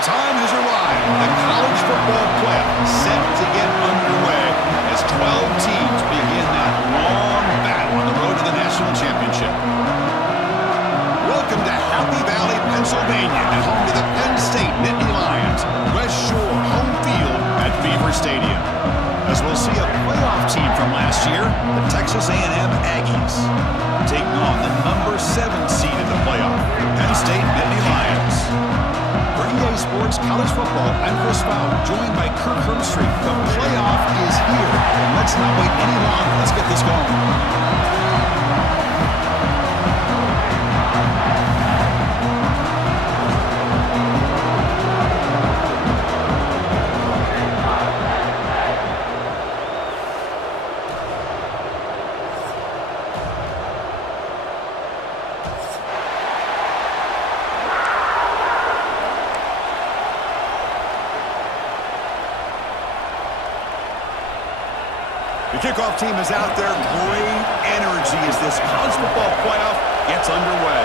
The time has arrived. The college football playoff set to get underway as 12 teams begin that long battle on the road to the national championship. Welcome to Happy Valley, Pennsylvania, and home to the Penn State Nittany Lions. West Shore home field at Beaver Stadium. As we'll see a playoff team from last year, the Texas A&M Aggies, taking on the number 7 seed in the playoff, Penn State Nittany Lions. For EA Sports College Football, I'm Chris Fowler, joined by Kirk Herbstreit. The playoff is here, and let's not wait any longer. Let's get this going. The kickoff team is out there. Great energy as this college football playoff gets underway.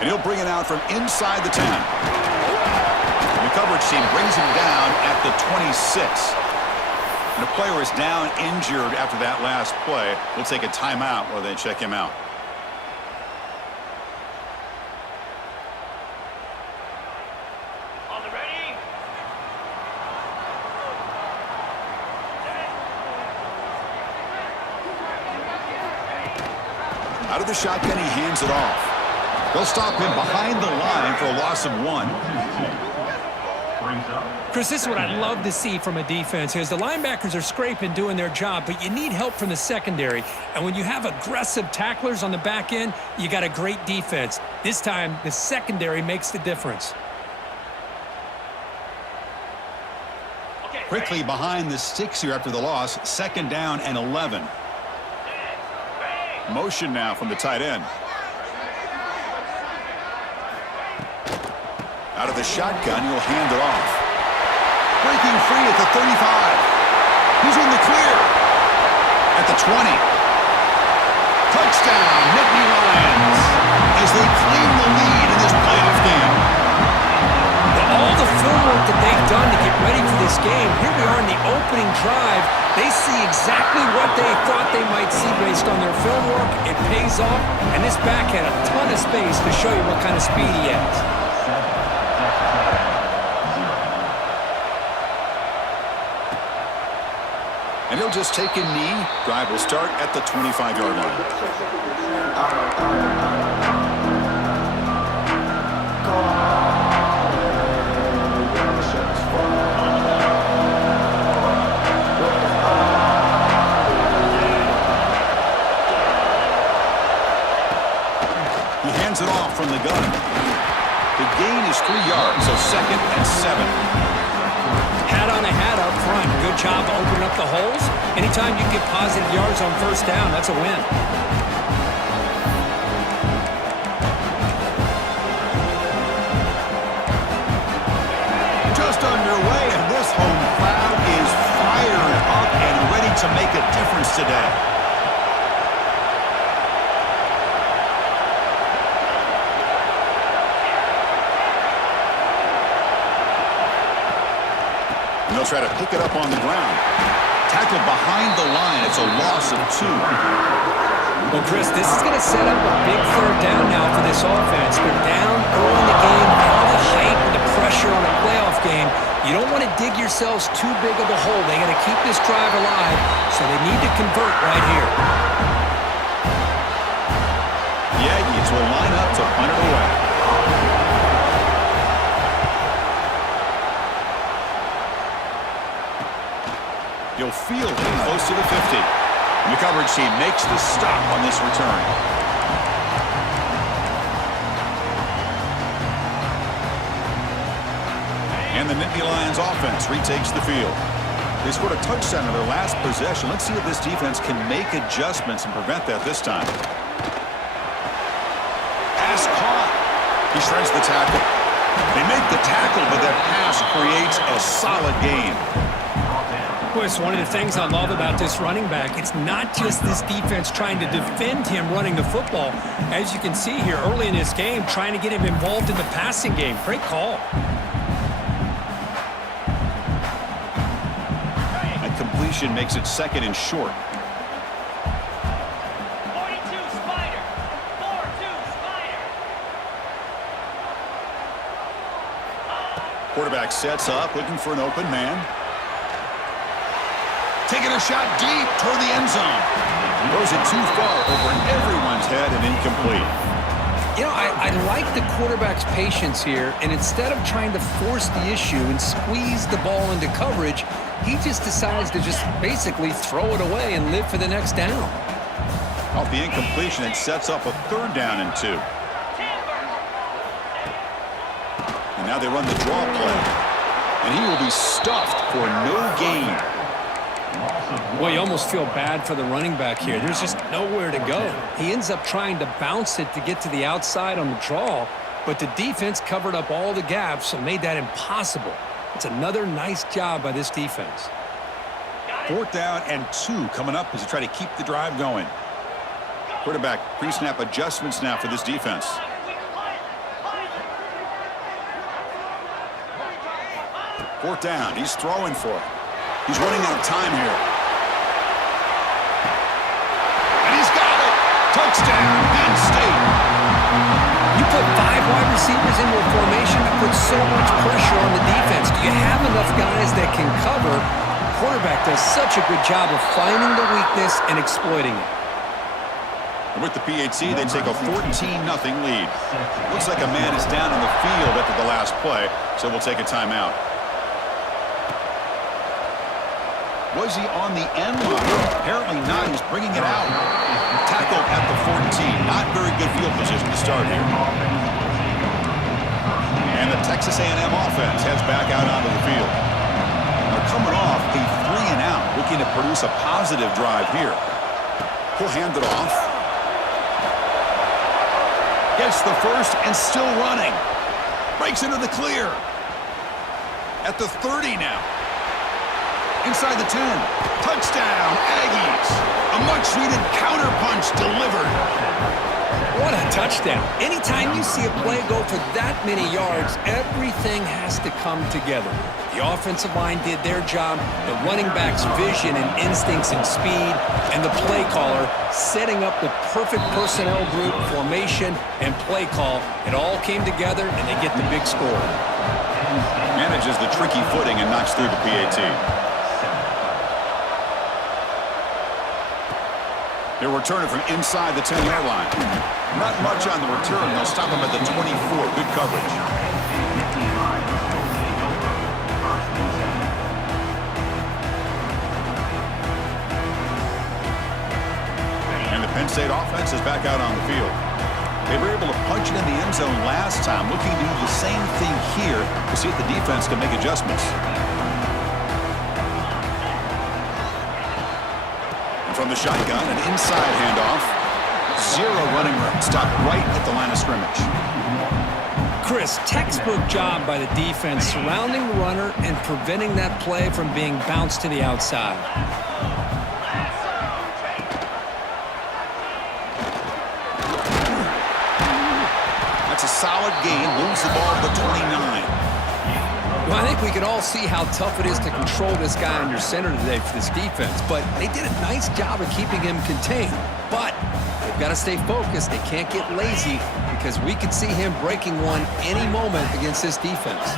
And he'll bring it out from inside the 10. The coverage team brings him down at the 26. And the player is down injured after that last play. We'll take a timeout while they check him out. Out of the shotgun, he hands it off. They'll stop him behind the line for a loss of 1. Chris, this is what I'd love to see from a defense here. As the linebackers are scraping, doing their job, but you need help from the secondary. And when you have aggressive tacklers on the back end, you got a great defense. This time, the secondary makes the difference. Quickly behind the sticks here after the loss. 2nd down and 11. Motion now from the tight end. Out of the shotgun, he'll hand it off. Breaking free at the 35. He's in the clear. At the 20. Touchdown, Nittany Lions, as they claim the lead in this playoff game. All the film work that they've done to get ready for this game, here we are in the opening drive. They see exactly what they thought they might see based on their film work. It pays off, and this back had a ton of space to show you what kind of speed he has. And he'll just take a knee. Drive will start at the 25-yard line. It off from the gun. The gain is 3 yards, so 2nd and 7. Hat on a hat up front. Good job opening up the holes. Anytime you get positive yards on 1st down, that's a win. Just underway, and this home crowd is fired up and ready to make a difference today. They'll try to pick it up on the ground. Tackle behind the line. It's a loss of 2. Well, Chris, this is going to set up a big 3rd down now for this offense. They're down early in the game. All the hype and the pressure on a playoff game. You don't want to dig yourselves too big of a hole. They got to keep this drive alive, so they need to convert right here. The Aggies will line up to punt it away. He'll field it close to the 50. And the coverage team makes the stop on this return. And the Nittany Lions offense retakes the field. They scored a touchdown in their last possession. Let's see if this defense can make adjustments and prevent that this time. Pass caught. He shreds the tackle. They make the tackle, but that pass creates a solid gain. Well, it's one of the things I love about this running back. It's not just this defense trying to defend him running the football. As you can see here early in this game, trying to get him involved in the passing game. Great call. A completion makes it 2nd and short. 42 Spider. 4-2 Spider. Quarterback sets up, looking for an open man. Taking a shot deep toward the end zone. Throws it too far over everyone's head and incomplete. You know, I like the quarterback's patience here, and instead of trying to force the issue and squeeze the ball into coverage, he just decides to just basically throw it away and live for the next down. Off the incompletion, it sets up a 3rd down and 2. And now they run the draw play. And he will be stuffed for no gain. Well, you almost feel bad for the running back here. There's just nowhere to go. He ends up trying to bounce it to get to the outside on the draw, but the defense covered up all the gaps and made that impossible. It's another nice job by this defense. 4th down and 2 coming up as they try to keep the drive going. Quarterback pre-snap adjustments now for this defense. Fourth down. He's throwing for it. He's running out of time here. And he's got it. Touchdown, Penn State. You put 5 wide receivers into a formation that puts so much pressure on the defense. Do you have enough guys that can cover? The quarterback does such a good job of finding the weakness and exploiting it. And with the PAT, they take a 14-0 lead. Looks like a man is down on the field after the last play, so we'll take a timeout. Was he on the end line? Apparently not. He's bringing it out. Tackled at the 14. Not very good field position to start here. And the Texas A&M offense heads back out onto the field. Now coming off a 3-and-out, looking to produce a positive drive here. He'll hand it off. Gets the first and still running. Breaks into the clear. At the 30 now. Inside the 10. Touchdown, Aggies. A much-needed counterpunch delivered. What a touchdown. Anytime you see a play go for that many yards, everything has to come together. The offensive line did their job, the running back's vision and instincts and speed, and the play caller setting up the perfect personnel group, formation, and play call. It all came together, and they get the big score. Manages the tricky footing and knocks through the PAT. They're returning from inside the 10-yard line. Not much on the return. They'll stop him at the 24. Good coverage. And the Penn State offense is back out on the field. They were able to punch it in the end zone last time, looking to do the same thing here to see if the defense can make adjustments. From the shotgun, an inside handoff. 0 running room. Stopped right at the line of scrimmage. Chris, textbook job by the defense surrounding the runner and preventing that play from being bounced to the outside. That's a solid gain. Moves the ball to the 29. Well, I think we can all see how tough it is to control this guy under center today for this defense, but they did a nice job of keeping him contained. But they've got to stay focused. They can't get lazy because we could see him breaking one any moment against this defense.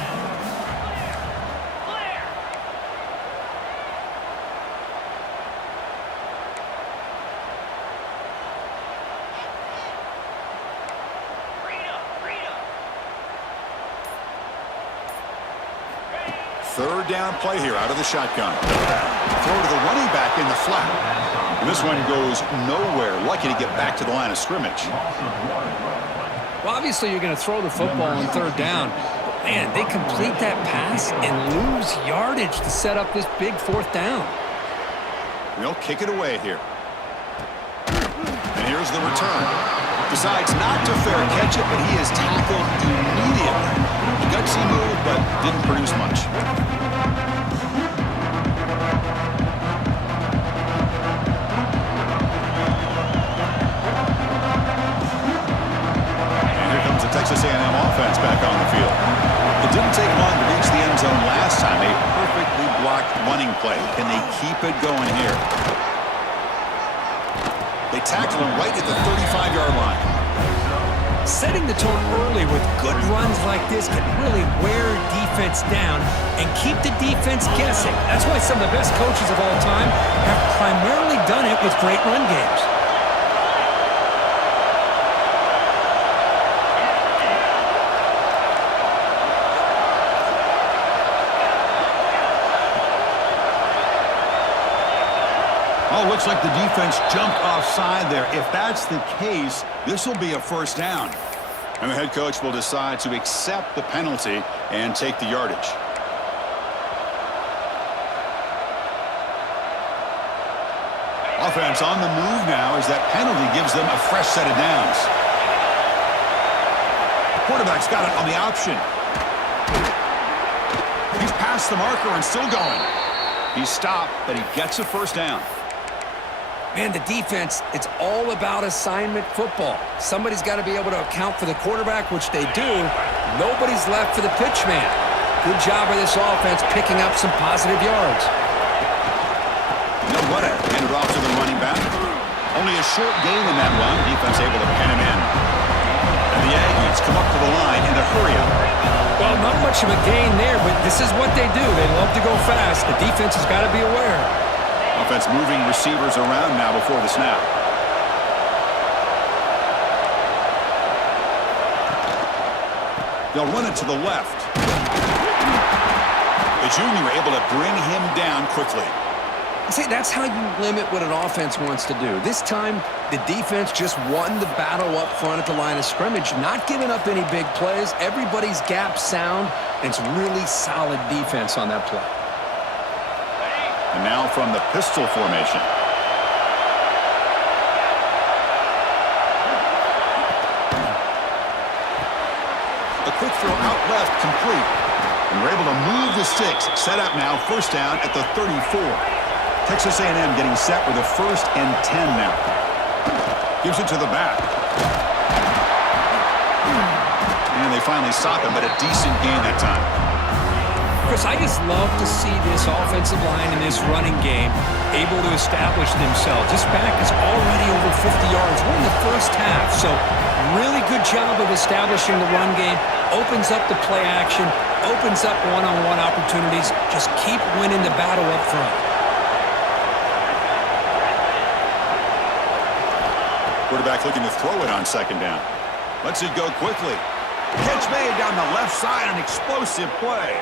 Third down play here out of the shotgun. Throw to the running back in the flat. And this one goes nowhere. Lucky to get back to the line of scrimmage. Well, obviously you're going to throw the football on 3rd down. But man, they complete that pass and lose yardage to set up this big 4th down. They'll kick it away here. And here's the return. Decides not to fair catch it, but he is tackled immediately. Gutsy move, but didn't produce much. keep it going here. They tackle him right at the 35-yard line. Setting the tone early with good runs like this can really wear defense down and keep the defense guessing. That's why some of the best coaches of all time have primarily done it with great run games. Oh, looks like the defense jumped offside there. If that's the case, this will be a first down. And the head coach will decide to accept the penalty and take the yardage. Offense on the move now as that penalty gives them a fresh set of downs. Quarterback's got it on the option. He's past the marker and still going. He's stopped, but he gets a first down. Man, the defense, it's all about assignment football. Somebody's got to be able to account for the quarterback, which they do. Nobody's left for the pitch man. Good job of this offense picking up some positive yards. No run it. Handed off to the running back. Only a short gain in that run. Defense able to pen him in. And the Aggies come up to the line in a hurry-up. Well, not much of a gain there, but this is what they do. They love to go fast. The defense has got to be aware. Offense moving receivers around now before the snap. They'll run it to the left. The junior able to bring him down quickly. See, that's how you limit what an offense wants to do. This time, the defense just won the battle up front at the line of scrimmage, not giving up any big plays. Everybody's gap sound, and it's really solid defense on that play. And now from the pistol formation. A quick throw out left, complete. And we're able to move the sticks. Set up now, first down at the 34. Texas A&M getting set with a 1st and 10 now. Gives it to the back. And they finally stop him, but a decent gain that time. Chris, I just love to see this offensive line in this running game able to establish themselves. This back is already over 50 yards. We're in the first half, so really good job of establishing the run game. Opens up the play action, opens up one-on-one opportunities. Just keep winning the battle up front. Quarterback looking to throw it on second down. Lets it go quickly. Catch made down the left side, an explosive play.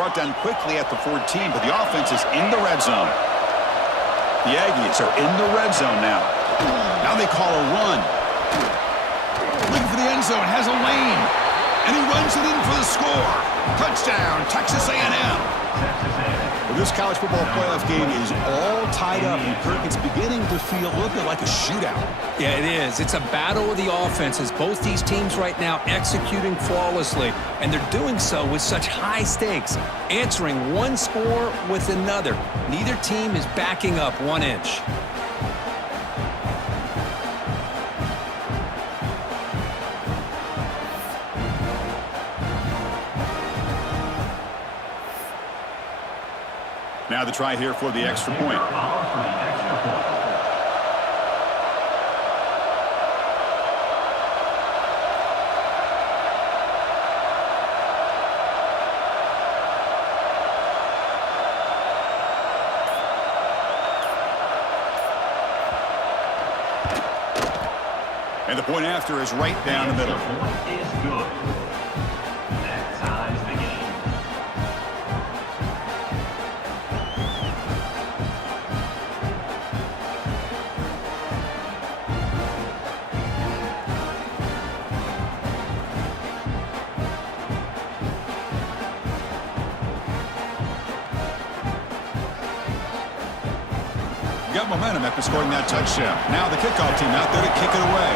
Brought down quickly at the 14, but the offense is in the red zone. The Aggies are in the red zone now. Now they call a run. Looking for the end zone, has a lane. And he runs it in for the score. Touchdown, Texas A&M. Well, this college football playoff game is all tied up, and Kirk, it's beginning to feel a little bit like a shootout. Yeah, it is. It's a battle of the offenses. Both these teams right now executing flawlessly, and they're doing so with such high stakes, answering one score with another. Neither team is backing up 1 inch. Now the try here for the extra point. And the point after is right down the middle. Got momentum after scoring that touchdown. Now the kickoff team out there to kick it away.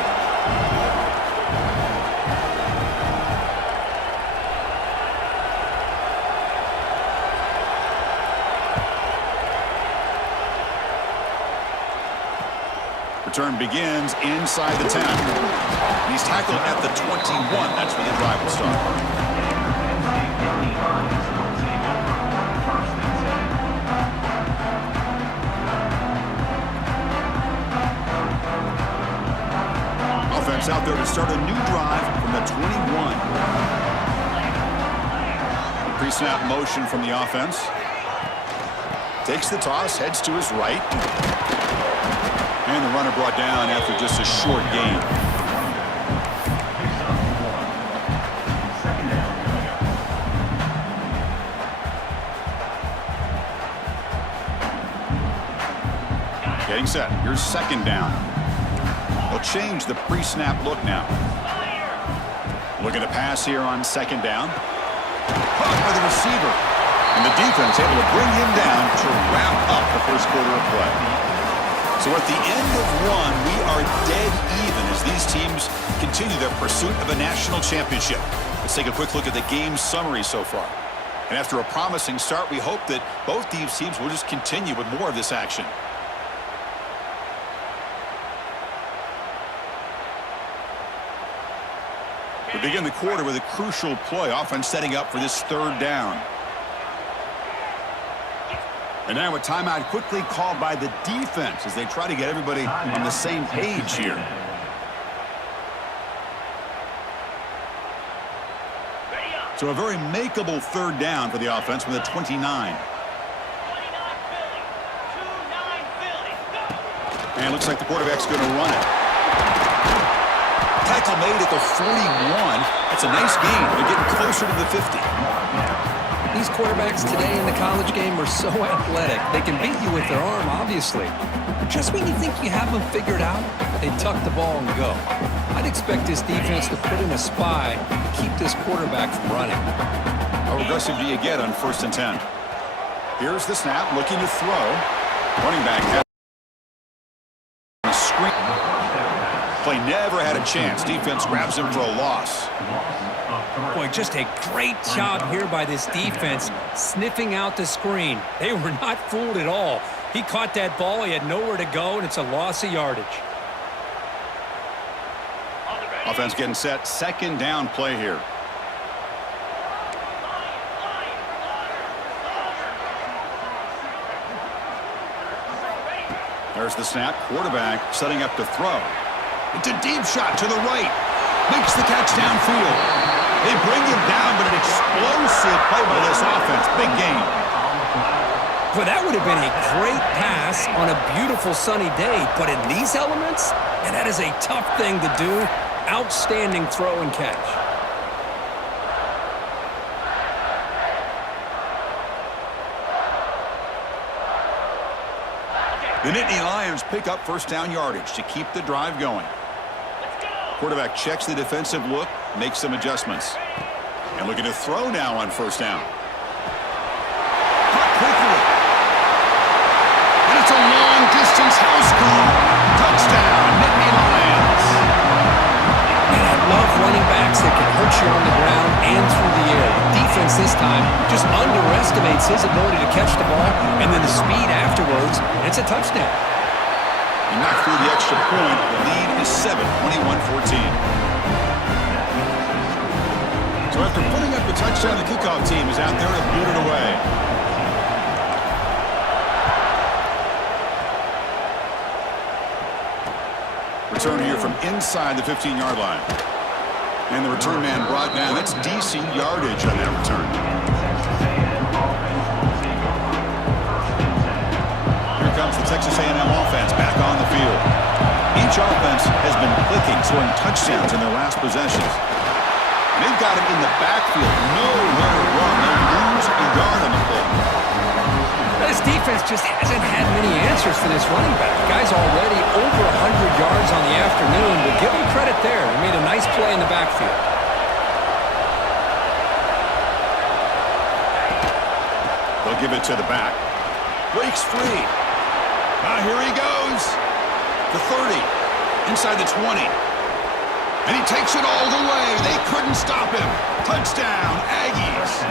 Return begins inside the 10. He's tackled at the 21. That's where the drive will start. offense out there to start a new drive from the 21. Pre-snap motion from the offense. Takes the toss, heads to his right. And the runner brought down after just a short gain. Getting set. Here's second down. They'll change the pre-snap look now. Looking to pass here on second down. Caught by the receiver. And the defense able to bring him down to wrap up the first quarter of play. So at the end of one, we are dead even as these teams continue their pursuit of a national championship. Let's take a quick look at the game summary so far. And after a promising start, we hope that both these teams will just continue with more of this action. We begin the quarter with a crucial play. Offense setting up for this third down. And now a timeout quickly called by the defense as they try to get everybody on the same page here. So a very makeable third down for the offense with a 29. And it looks like the quarterback's going to run it. Tackle made at the 41. That's a nice gain. They're getting closer to the 50. These quarterbacks today in the college game are so athletic. They can beat you with their arm, obviously. But just when you think you have them figured out, they tuck the ball and go. I'd expect this defense to put in a spy to keep this quarterback from running. How aggressive do you get on 1st and 10? Here's the snap, looking to throw. Running back has a screen. Play never had a chance. Defense grabs him for a loss. Boy, just a great job here by this defense, sniffing out the screen. They were not fooled at all. He caught that ball, he had nowhere to go, and it's a loss of yardage. Offense getting set, second down play here. There's the snap, quarterback setting up to throw. It's a deep shot to the right. Makes the catch downfield. They bring him down, but an explosive play by this offense. Big game. Well, that would have been a great pass on a beautiful sunny day, but in these elements, and that is a tough thing to do. Outstanding throw and catch. The Nittany Lions pick up first down yardage to keep the drive going. Quarterback checks the defensive look, makes some adjustments. And looking to throw now on first down. Caught quickly. And it's a long-distance house call. Touchdown, Nittany Lions. And I love running backs that can hurt you on the ground and through the air. Defense this time just underestimates his ability to catch the ball, and then the speed afterwards. It's a touchdown. He knocked through the extra point. The lead is 7, 21-14. So after putting up the touchdown, the kickoff team is out there to boot it away. Return here from inside the 15-yard line. And the return man brought down. That's DC yardage on that return. Here comes the Texas A&M offense back on the field. Each offense has been clicking, scoring touchdowns in their last possessions. They've got him in the backfield. Nowhere to run. They lose a yard on the play. This defense just hasn't had many answers for this running back. The guy's already over 100 yards on the afternoon, but give him credit there. He made a nice play in the backfield. They'll give it to the back. Breaks free. Now here he goes. The 30. Inside the 20. And he takes it all the way. They couldn't stop him. Touchdown, Aggies.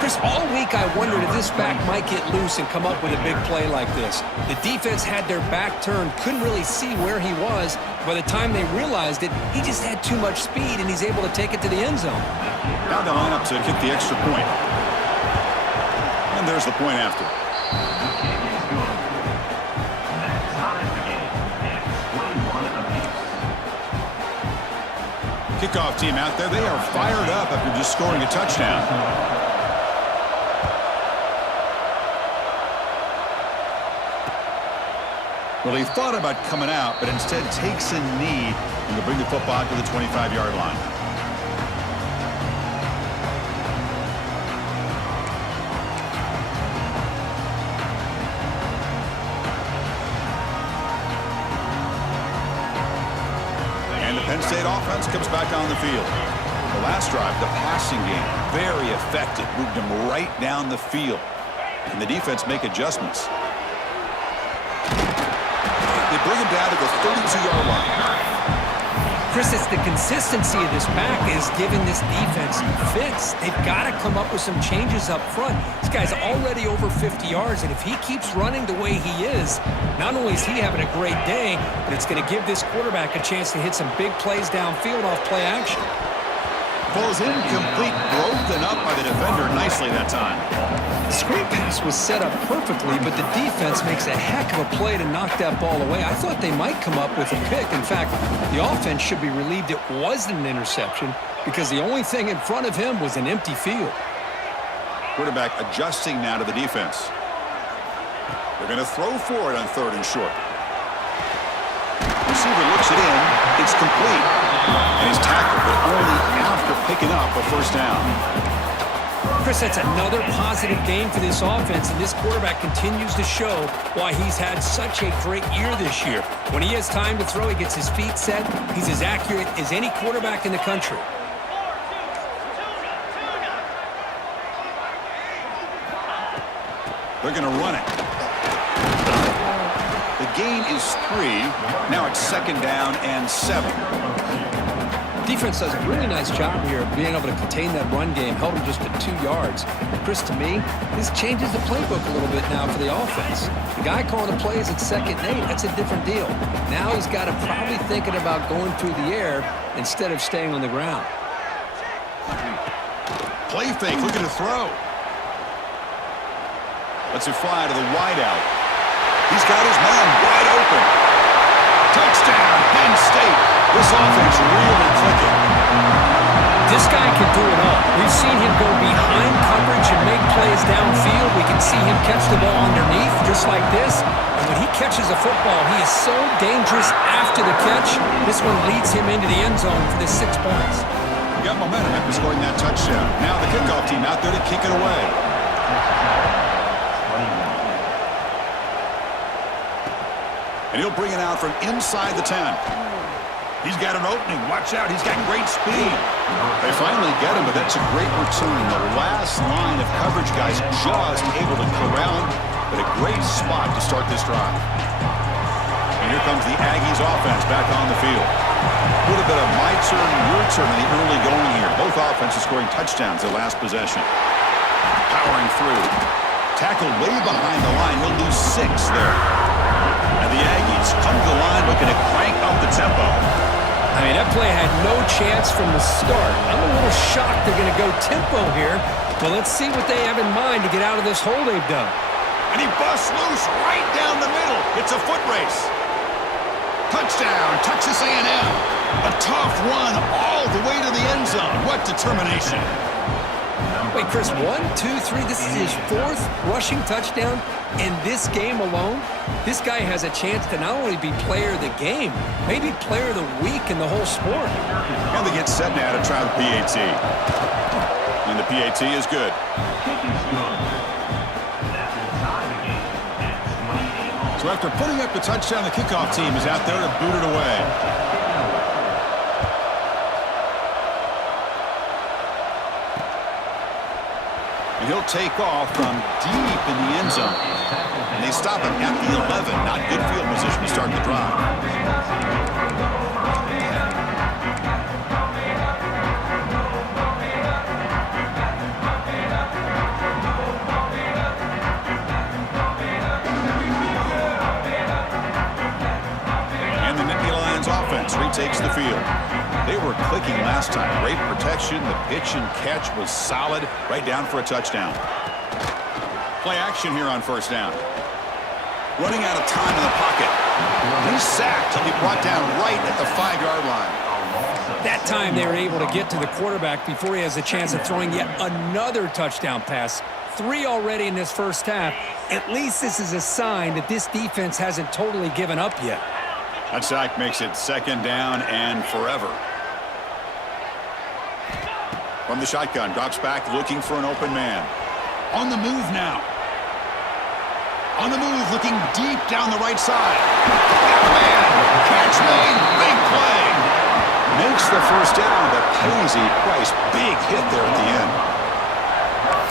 Chris, all week I wondered if this back might get loose and come up with a big play like this. The defense had their back turned, couldn't really see where he was. By the time they realized it, he just had too much speed, and he's able to take it to the end zone. Now they line up to kick the extra point. And there's the point after. Kickoff team out there, they are fired up after just scoring a touchdown. Well, he thought about coming out, but instead takes a knee and to bring the football out to the 25-yard line. And the Penn State offense comes back on the field. The last drive, the passing game, very effective. Moved them right down the field. And the defense make adjustments. They bring him down to the 32-yard line. Chris, it's the consistency of this back is giving this defense fits. They've got to come up with some changes up front. This guy's already over 50 yards, and if he keeps running the way he is, not only is he having a great day, but it's going to give this quarterback a chance to hit some big plays downfield off play action. Falls incomplete, broken up by the defender nicely that time. The screen pass was set up perfectly, but the defense makes a heck of a play to knock that ball away. I thought they might come up with a pick. In fact, the offense should be relieved it wasn't an interception because the only thing in front of him was an empty field. Quarterback adjusting now to the defense. They're going to throw for it on 3rd and short. Receiver looks it in. It's complete. And he's tackled, but only after picking up a first down. Chris, that's another positive game for this offense, and this quarterback continues to show why he's had such a great year this year. When he has time to throw, he gets his feet set. He's as accurate as any quarterback in the country. They're going to run it. The gain is 3. Now it's 2nd down and 7. Defense does a really nice job here of being able to contain that run game, held him just at 2 yards. Chris, to me, this changes the playbook a little bit now for the offense. The guy calling the plays at 2nd and 8, that's a different deal. Now he's got to probably thinking about going through the air instead of staying on the ground. Play fake, looking to throw. Lets it fly to the wideout. He's got his man wide open. Touchdown, Penn State. This offense really clicking. This guy can do it all. We've seen him go behind coverage and make plays downfield. We can see him catch the ball underneath just like this. And when he catches a football, he is so dangerous after the catch. This one leads him into the end zone for the 6 points. Got momentum after scoring that touchdown. Now the kickoff team out there to kick it away. And he'll bring it out from inside the 10. He's got an opening. Watch out. He's got great speed. They finally get him, but that's a great return. The last line of coverage guys just able to corral him, but a great spot to start this drive. And here comes the Aggies offense back on the field. A little bit of my turn, your turn in the early going here. Both offenses scoring touchdowns at last possession. Powering through. Tackled way behind the line. He'll lose 6 there. And the Aggies come to the line looking to crank up the tempo. I mean, that play had no chance from the start. I'm a little shocked they're going to go tempo here. But let's see what they have in mind to get out of this hole they've done. And he busts loose right down the middle. It's a foot race. Touchdown, Texas A&M. A tough run all the way to the end zone. What determination. Wait, Chris, 1, 2, 3. This is his 4th rushing touchdown in this game alone. This guy has a chance to not only be player of the game, maybe player of the week in the whole sport. And they get set now to try the PAT. And the PAT is good. So after putting up the touchdown, the kickoff team is out there to boot it away. And he'll take off from deep in the end zone. And they stop him at the 11. Not good field position to start the drive. And the Nittany Lions offense retakes the field. They were clicking last time. Great protection. The pitch and catch was solid. Right down for a touchdown. Play action here on 1st down. Running out of time in the pocket. He's sacked. He'll be brought down right at the 5-yard line. That time they were able to get to the quarterback before he has a chance of throwing yet another touchdown pass. 3 already in this first half. At least this is a sign that this defense hasn't totally given up yet. That sack makes it 2nd down and forever. From the shotgun, drops back looking for an open man. On the move now. On the move, looking deep down the right side. Man, catch made, big play. Makes the first down, but pays a price. Big hit there at the end.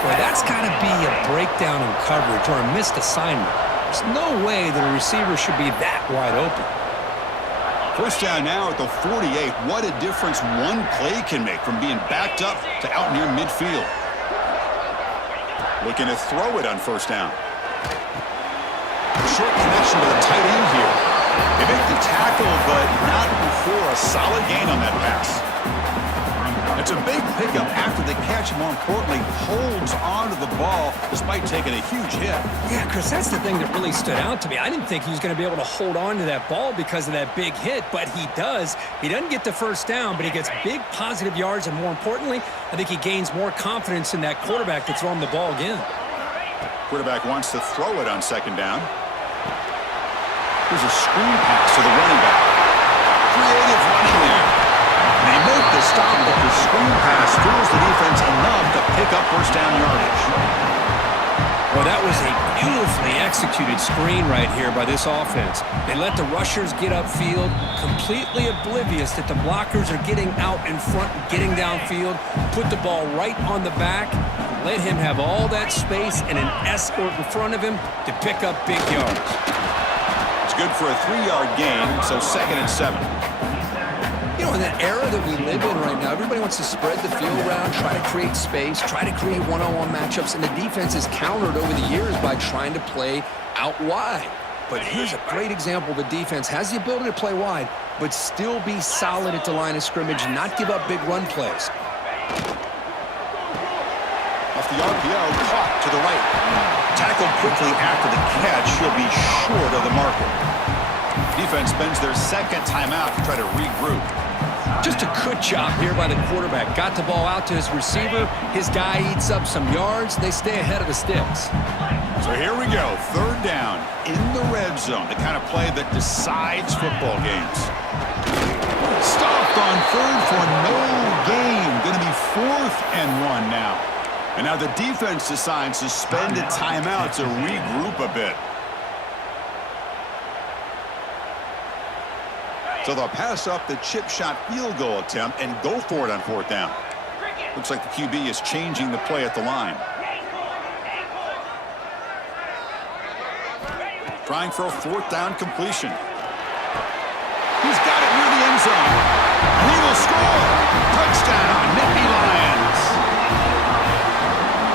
Boy, that's got to be a breakdown in coverage or a missed assignment. There's no way that a receiver should be that wide open. First down now at the 48. What a difference one play can make from being backed up to out near midfield. Looking to throw it on first down. Short connection to the tight end here. They make the tackle, but not before a solid gain on that pass. It's a big pickup after the catch, more importantly, holds onto the ball despite taking a huge hit. Yeah, Chris, that's the thing that really stood out to me. I didn't think he was going to be able to hold on to that ball because of that big hit, but he does. He doesn't get the first down, but he gets big positive yards, and more importantly, I think he gains more confidence in that quarterback to throw him the ball again. Quarterback wants to throw it on 2nd down. Here's a screen pass to the running back. Creative running there. They make the stop, but the screen pass fools the defense enough to pick up first down yardage. Well, that was a beautifully executed screen right here by this offense. They let the rushers get upfield, completely oblivious that the blockers are getting out in front and getting downfield, put the ball right on the back, let him have all that space and an escort in front of him to pick up big yards. It's good for a 3-yard gain, so 2nd and 7. You know, in that era that we live in right now, everybody wants to spread the field around, try to create space, try to create one-on-one matchups, and the defense is countered over the years by trying to play out wide. But here's a great example. The defense has the ability to play wide, but still be solid at the line of scrimmage and not give up big run plays. Off the RPO, caught to the right. Tackled quickly after the catch. He'll be short of the marker. Defense spends their 2nd timeout to try to regroup. Just a good job here by the quarterback. Got the ball out to his receiver. His guy eats up some yards. They stay ahead of the sticks. So here we go. 3rd down in the red zone. The kind of play that decides football games. Stopped on 3rd for no gain. Going to be 4th and 1 now. And now the defense decides to spend a timeout to regroup a bit. So they'll pass up the chip shot field goal attempt and go for it on 4th down. Looks like the QB is changing the play at the line. Trying for a 4th down completion. He's got it near the end zone. And he will score. Touchdown, Nittany Lions.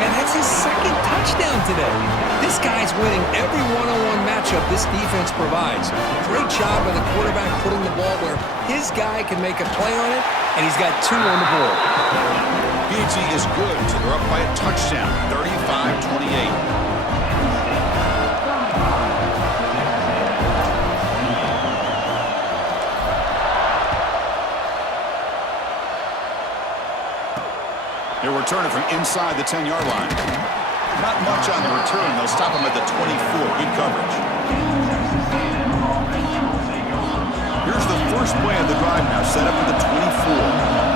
And that's his 2nd touchdown today. This guy's winning every one-on-one matchup this defense provides. Great job by the quarterback putting the ball where his guy can make a play on it, and he's got 2 on the board. PG is good, so they're up by a touchdown, 35-28. They'll return it from inside the 10-yard line. Not much on the return. They'll stop him at the 24. Good coverage. Here's the first play of the drive now, set up at the 24.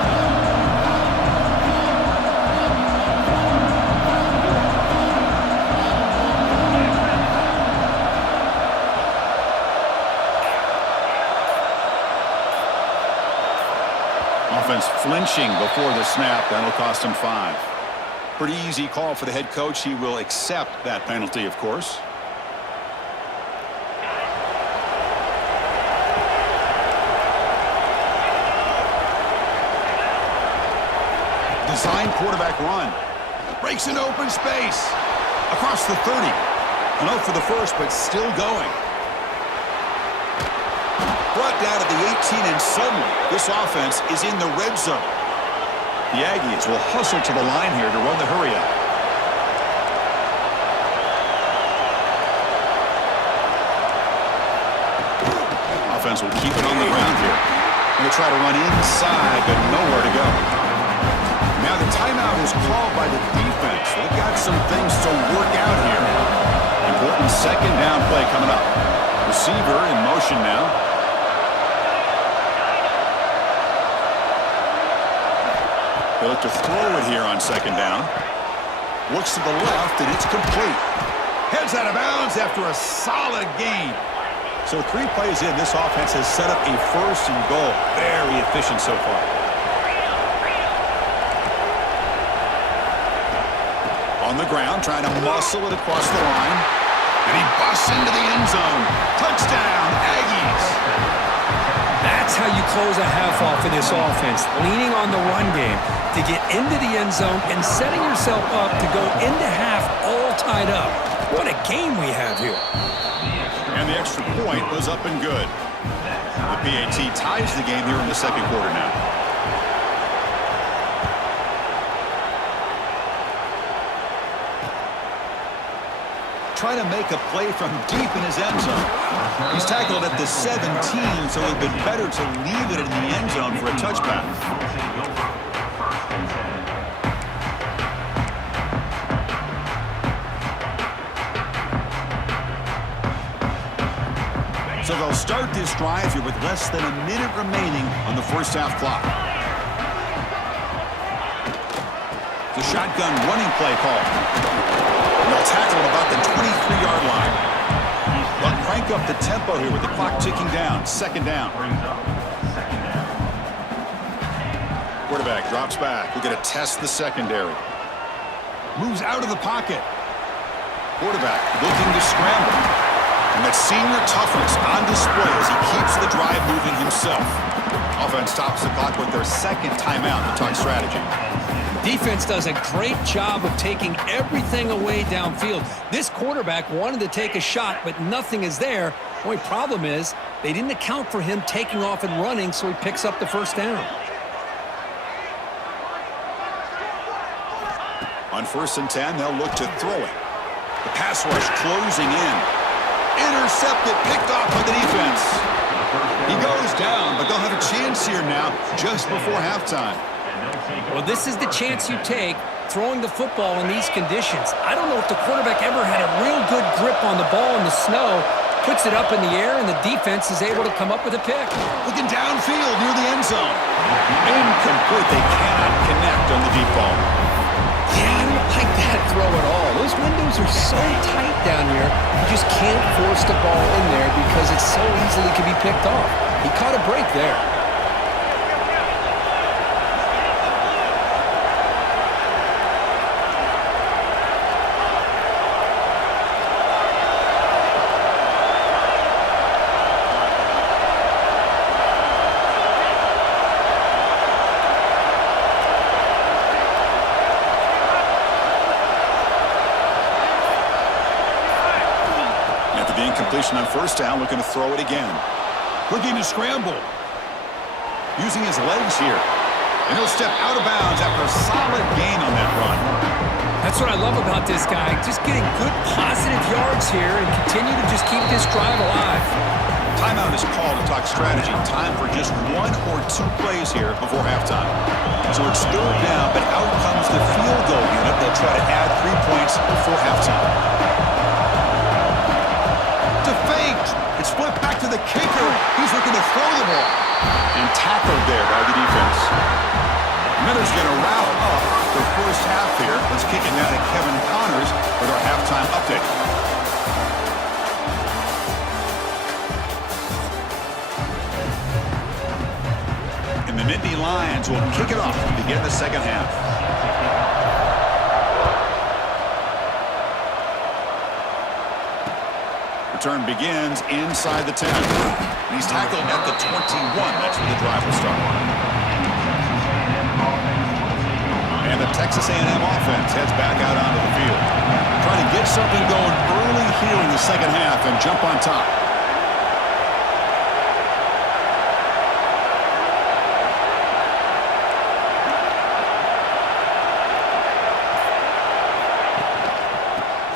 Offense flinching before the snap. That'll cost him 5. Pretty easy call for the head coach. He will accept that penalty, of course. Design quarterback run. Breaks into open space. Across the 30. An out for the first, but still going. Brought down at the 18, and suddenly this offense is in the red zone. The Aggies will hustle to the line here to run the hurry-up. Offense will keep it on the ground here. Going to try to run inside, but nowhere to go. Now the timeout is called by the defense. They've got some things to work out here. Important second down play coming up. Receiver in motion now. They look to throw it here on second down. Looks to the left, and it's complete. Heads out of bounds after a solid gain. So 3 plays in, this offense has set up a 1st and goal. Very efficient so far. On the ground, trying to muscle it across the line. And he busts into the end zone. Touchdown, Aggies. That's how you close a half off of this offense, leaning on the run game to get into the end zone and setting yourself up to go into half all tied up. What a game we have here. And the extra point was up and good. The PAT ties the game here in the second quarter now. Trying to make a play from deep in his end zone. He's tackled at the 17, so it would have been better to leave it in the end zone for a touchback. So they'll start this drive here with less than a minute remaining on the first half clock. The shotgun running play call. They'll tackle at about the 23-yard line. They'll crank up the tempo here with the clock ticking down. Second down. Quarterback drops back. We're going to test the secondary. Moves out of the pocket. Quarterback looking to scramble. And that senior toughness on display as he keeps the drive moving himself. Offense stops the clock with their second timeout to talk strategy. Defense does a great job of taking everything away downfield. This quarterback wanted to take a shot, but nothing is there. The only problem is they didn't account for him taking off and running, so he picks up the first down. On 1st and 10, they'll look to throw it. The pass rush closing in. Intercepted, picked off by the defense. He goes down, but they'll have a chance here now just before halftime. Well, this is the chance you take throwing the football in these conditions. I don't know if the quarterback ever had a real good grip on the ball in the snow, puts it up in the air, and the defense is able to come up with a pick. Looking downfield near the end zone. Incomplete. They cannot connect on the deep ball. Yeah, I don't like that throw at all. Those windows are so tight down here, you just can't force the ball in there because it so easily can be picked off. He caught a break there. Completion on 1st down, looking to throw it again. Looking to scramble. Using his legs here. And he'll step out of bounds after a solid gain on that run. That's what I love about this guy. Just getting good positive yards here and continue to just keep this drive alive. Timeout is called to talk strategy. Time for just 1 or 2 plays here before halftime. So it's 3rd down, but out comes the field goal unit. They'll try to add 3 points before halftime. It's flipped back to the kicker. He's looking to throw the ball. And tackled there by the defense. Miller's going to rattle up the first half here. Let's kick it now to Kevin Connors with our halftime update. And the Nittany Lions will kick it off to begin the second half. Return begins inside the 10. He's tackled at the 21. That's where the drive will start. And the Texas A&M offense heads back out onto the field. Trying to get something going early here in the second half and jump on top.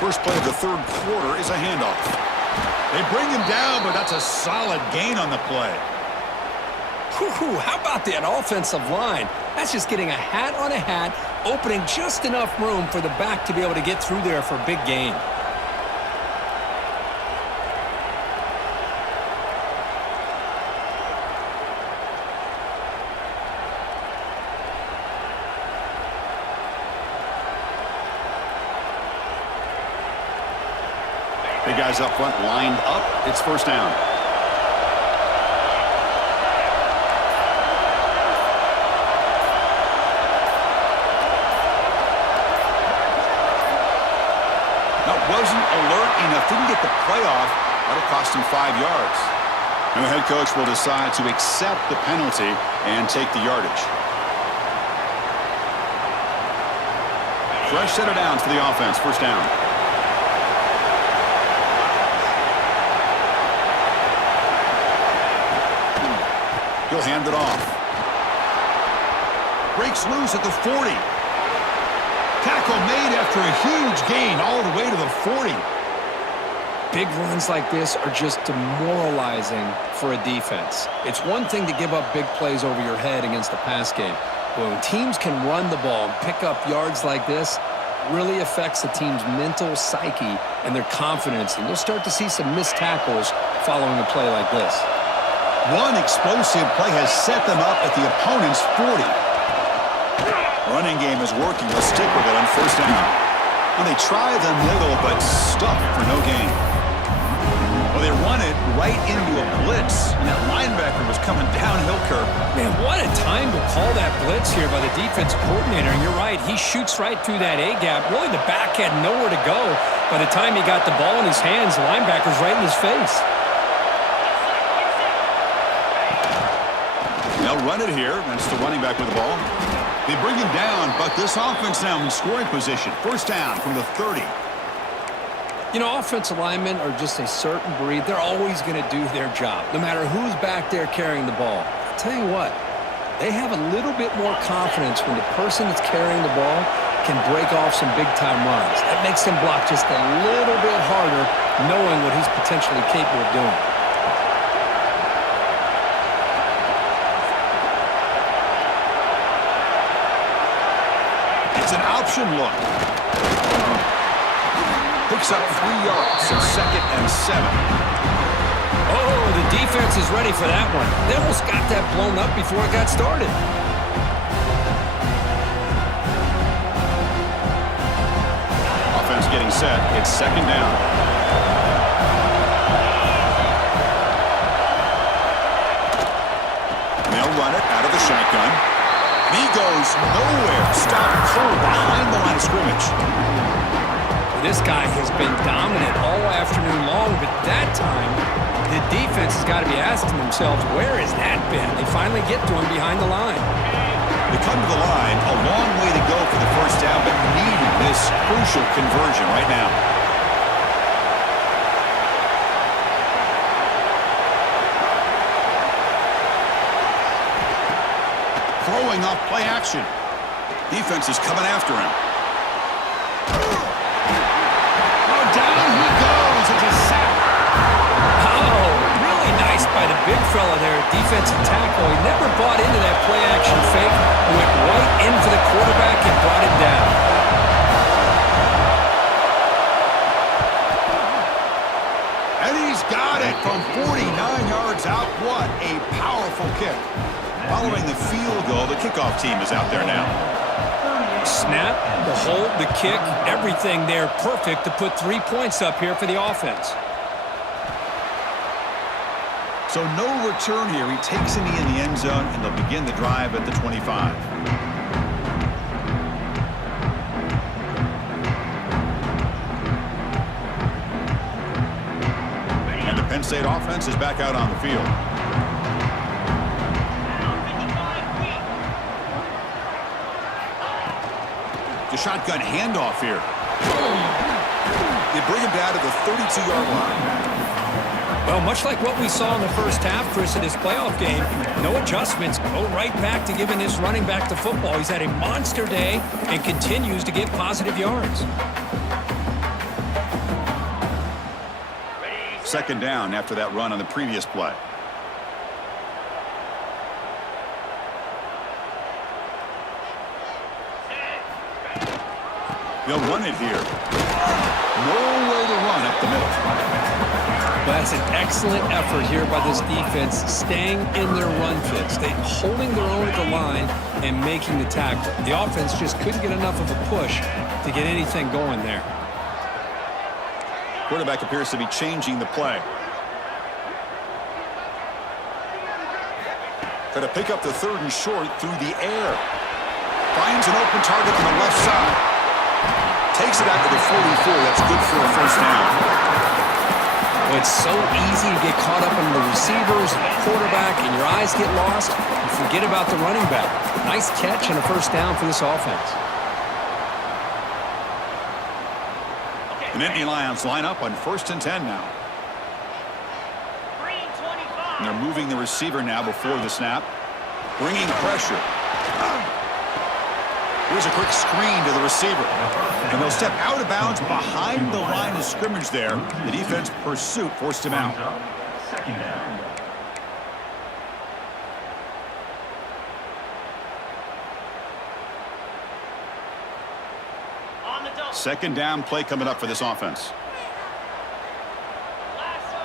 First play of the 3rd quarter is a handoff. They bring him down, but that's a solid gain on the play. Whew, how about that offensive line? That's just getting a hat on a hat, opening just enough room for the back to be able to get through there for a big gain. The guys up front lined up. It's first down. That wasn't alert enough. Didn't get the playoff. That'll cost him 5 yards. And the head coach will decide to accept the penalty and take the yardage. Fresh set of downs for the offense. First down. He'll hand it off. Breaks loose at the 40. Tackle made after a huge gain all the way to the 40. Big runs like this are just demoralizing for a defense. It's one thing to give up big plays over your head against the pass game. But when teams can run the ball and pick up yards like this, it really affects the team's mental psyche and their confidence. And you'll start to see some missed tackles following a play like this. One explosive play has set them up at the opponent's 40. Running game is working. Let's stick with it on first down. Well, they try the middle, but stuck for no gain. Well, they run it right into a blitz, and that linebacker was coming downhill, Kirk. Man, what a time to call that blitz here by the defense coordinator. And you're right, he shoots right through that A-gap. Really, the back had nowhere to go. By the time he got the ball in his hands, the linebacker's right in his face. They'll run it here. That's the running back with the ball. They bring him down, but this offense now in scoring position. First down from the 30. You know, offensive linemen are just a certain breed. They're always going to do their job, no matter who's back there carrying the ball. I'll tell you what, they have a little bit more confidence when the person that's carrying the ball can break off some big-time runs. That makes him block just a little bit harder, knowing what he's potentially capable of doing. It's an option look. Picks up 3 yards, so 2nd and 7. Oh, the defense is ready for that one. They almost got that blown up before it got started. Offense getting set. It's 2nd down. And they'll run it out of the shotgun. And he goes nowhere. Stopped cold behind the line of scrimmage. This guy has been dominant all afternoon long, but that time, the defense has got to be asking themselves, where has that been? They finally get to him behind the line. They come to the line, a long way to go for the first down, but needing this crucial conversion right now. Throwing off play action. Defense is coming after him. Oh, down he goes. It's a sack. Oh, really nice by the big fella there, defensive tackle. He never bought into that play action fake. Went right in for the quarterback and brought it down. And he's got it from 49 yards out. What a powerful kick. Following the field goal, the kickoff team is out there now. Snap, the hold, the kick, everything there perfect to put 3 points up here for the offense. So no return here. He takes a knee in the end zone, and they'll begin the drive at the 25. And the Penn State offense is back out on the field. The shotgun handoff here. They bring him down to the 32-yard line. Well, much like what we saw in the first half, Chris, in this playoff game, no adjustments. Go right back to giving this running back the football. He's had a monster day and continues to get positive yards. 2nd down after that run on the previous play. They'll run it here. No way to run up the middle. That's an excellent effort here by this defense, staying in their run fits. They holding their own at the line and making the tackle. The offense just couldn't get enough of a push to get anything going there. Quarterback appears to be changing the play. Got to pick up the 3rd and short through the air. Finds an open target on the left side. Takes it out to the 44. That's good for a first down. Well, it's so easy to get caught up in the receivers and the quarterback, and your eyes get lost. You forget about the running back. Nice catch and a first down for this offense. The Nittany Lions line up on 1st and 10 now. Green 25. And they're moving the receiver now before the snap. Bringing pressure. Here's a quick screen to the receiver. And they'll step out of bounds behind the line of scrimmage there. The defense pursuit forced him out. On the double. 2nd down play coming up for this offense. Lasso.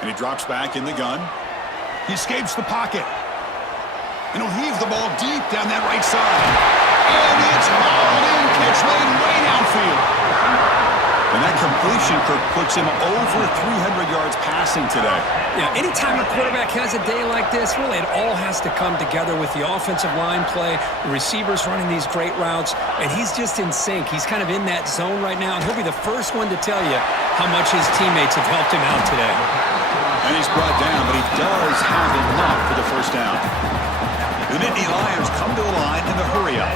And he drops back in the gun. He escapes the pocket. And he'll heave the ball deep down that right side. And it's hauled in. Catch made way downfield. And that completion, Kirk, puts him over 300 yards passing today. Yeah, anytime a quarterback has a day like this, really it all has to come together with the offensive line play, the receivers running these great routes, and he's just in sync. He's kind of in that zone right now, and he'll be the first one to tell you how much his teammates have helped him out today. And he's brought down, but he does have enough for the first down. The Nittany Lions come to the line in the hurry-up.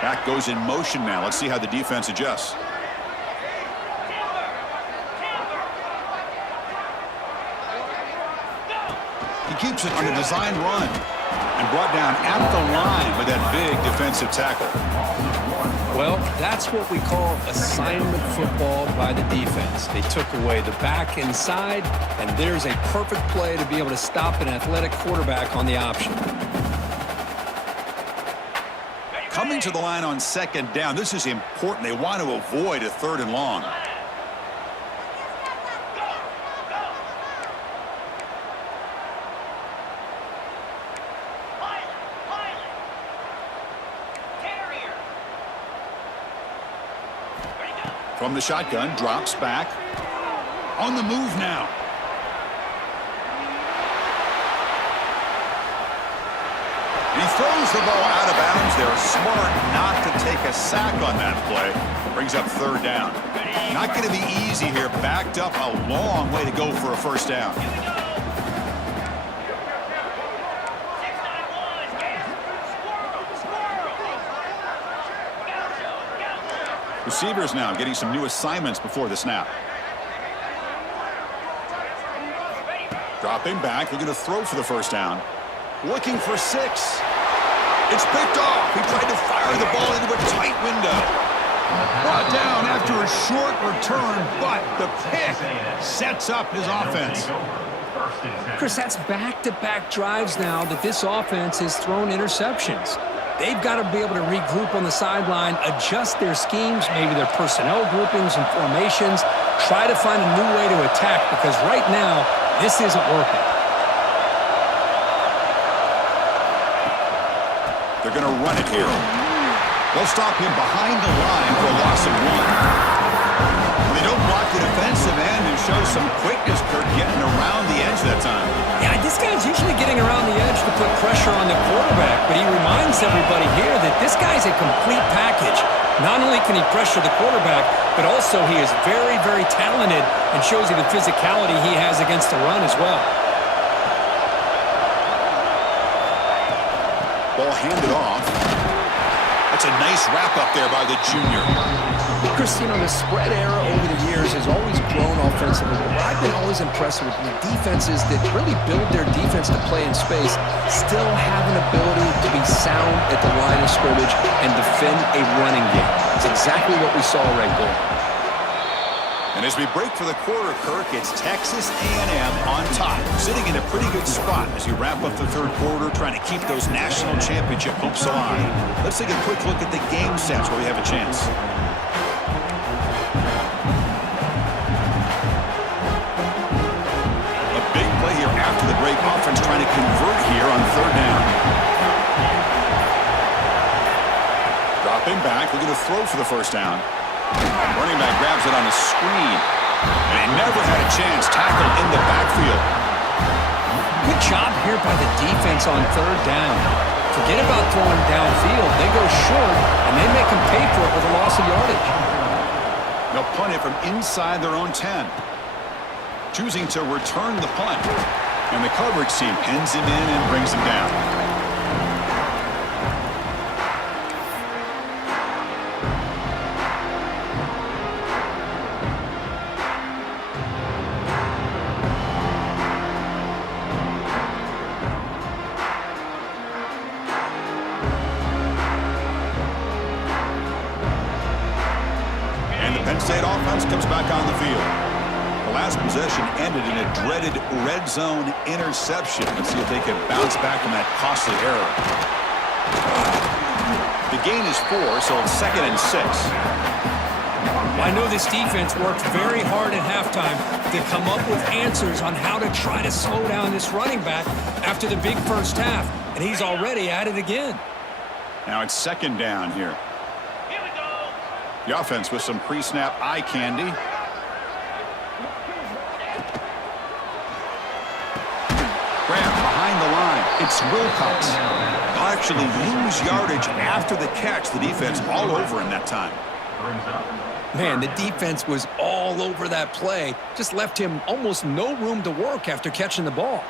Back goes in motion now. Let's see how the defense adjusts. He keeps it on a design run and brought down at the line with that big defensive tackle. Well, that's what we call assignment football by the defense. They took away the back inside, and there's a perfect play to be able to stop an athletic quarterback on the option. Coming to the line on 2nd down. This is important. They want to avoid a 3rd and long. From the shotgun, drops back. On the move now. He throws the ball out of bounds. They're smart not to take a sack on that play. Brings up 3rd down. Not going to be easy here. Backed up a long way to go for a first down. Receivers now getting some new assignments before the snap. Dropping back, looking to throw for the first down. Looking for 6. It's picked off. He tried to fire the ball into a tight window. Brought down after a short return, but the pick sets up his offense. Chris, that's back-to-back drives now that this offense has thrown interceptions. They've got to be able to regroup on the sideline, adjust their schemes, maybe their personnel groupings and formations, try to find a new way to attack, because right now, this isn't working. They're going to run it here. They'll stop him behind the line for a loss of 1. They don't block the defensive end and show some quickness, Kirk, getting around the edge that time. Yeah, this guy's usually getting around the edge to put pressure on the quarterback, but he reminds everybody here that this guy's a complete package. Not only can he pressure the quarterback, but also he is very, very talented and shows you the physicality he has against the run as well. Ball handed off. That's a nice wrap-up there by the junior. Chris, the spread era over the years has always grown offensively. But I've been always impressed with the defenses that really build their defense to play in space, still have an ability to be sound at the line of scrimmage and defend a running game. It's exactly what we saw right there. And as we break for the quarter, Kirk, it's Texas A&M on top, sitting in a pretty good spot as you wrap up the third quarter, trying to keep those national championship hopes alive. Let's take a quick look at the game stats where we have a chance. A big play here after the break. Offense trying to convert here on third down. Dropping back, looking to throw for the first down. Running back grabs it on a screen. And he never had a chance. Tackled in the backfield. Good job here by the defense on third down. Forget about throwing downfield. They go short, and they make them pay for it with a loss of yardage. They'll punt it from inside their own 10. Choosing to return the punt. And the coverage team pins him in and brings him down. Penn State offense comes back on the field. The last possession ended in a dreaded red zone interception. Let's see if they can bounce back from that costly error. The gain is 4, so it's 2nd and 6. I know this defense worked very hard at halftime to come up with answers on how to try to slow down this running back after the big first half, and he's already at it again. Now it's 2nd down here. The offense with some pre-snap eye candy. Graham behind the line. It's Wilcox. They'll actually lose yardage after the catch. The defense all over him that time. Man, the defense was all over that play. Just left him almost no room to work after catching the ball.